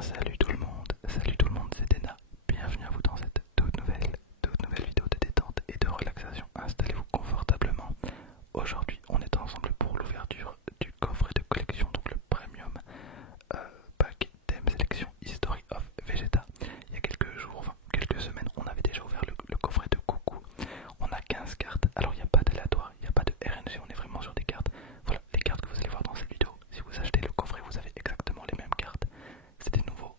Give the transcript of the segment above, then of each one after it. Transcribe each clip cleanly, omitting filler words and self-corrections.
Salut tout le monde, c'est Dena. Bienvenue à vous dans cette toute nouvelle vidéo de détente et de relaxation. Installez-vous confortablement. Aujourd'hui, on est ensemble pour l'ouverture du coffret de collection, donc le Premium Pack Thème Sélection History of Vegeta. Il y a quelques jours, enfin quelques semaines, on avait déjà ouvert le coffret de Goku. On a 15 cartes, alors il n'y a pas d'aléatoire, il n'y a pas de RNG, on est vraiment sur des cartes. Voilà, les cartes que vous allez voir dans cette vidéo. Si vous achetez le coffret, vous avez exactement les mêmes cartes. C'est des nouveaux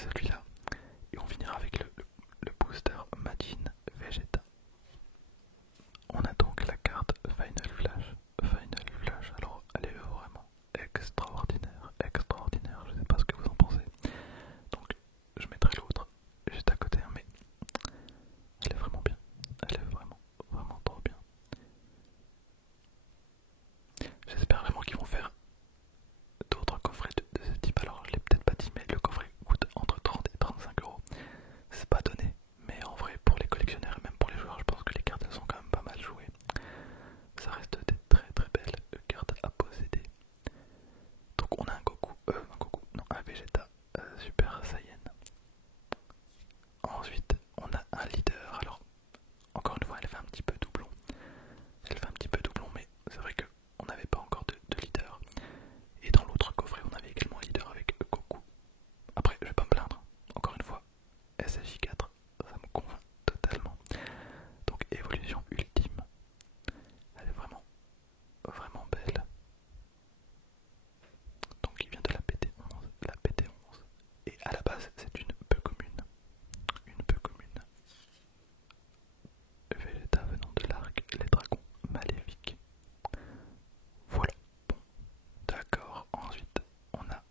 celui-là. Et on finira avec le booster Majin Vegeta. On a donc la carte Final Flash. Final Flash, alors elle est vraiment extraordinaire, extraordinaire, je sais pas ce que vous en pensez. Donc je mettrai l'autre juste à côté, hein, mais elle est vraiment bien. Elle est vraiment, vraiment trop bien. J'espère vraiment qu'ils vont faire d'autres coffrets de ce type. Alors je l'ai peut-être pas dit, mais le coffret coûte entre 30 et 35 euros. C'est pas donné, mais en vrai pour les collectionneurs et même pour les joueurs, je pense que les cartes elles sont quand même pas mal jouées. Ça reste des très très belles cartes à posséder. Donc on a un Vegeta Super Saiyan. Ensuite on a un leader. Alors encore une fois elle fait un petit peu doublon. Elle fait un petit peu doublon, mais c'est vrai qu'on n'avait pas encore de leader. Et dans l'autre coffret on avait également un leader avec Goku. Après je vais pas me plaindre, encore une fois SSJ4 ça me convainc totalement. Donc évolution ultime, elle est vraiment vraiment belle. Donc il vient de la PT11, la PT11. Et à la base c'est une peu commune. Une peu commune. Vegeta venant de l'arc, les dragons maléfiques. Voilà. Bon, d'accord. Ensuite on a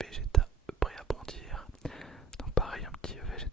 Vegeta prêt à bondir. Donc pareil un petit Vegeta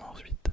Ensuite,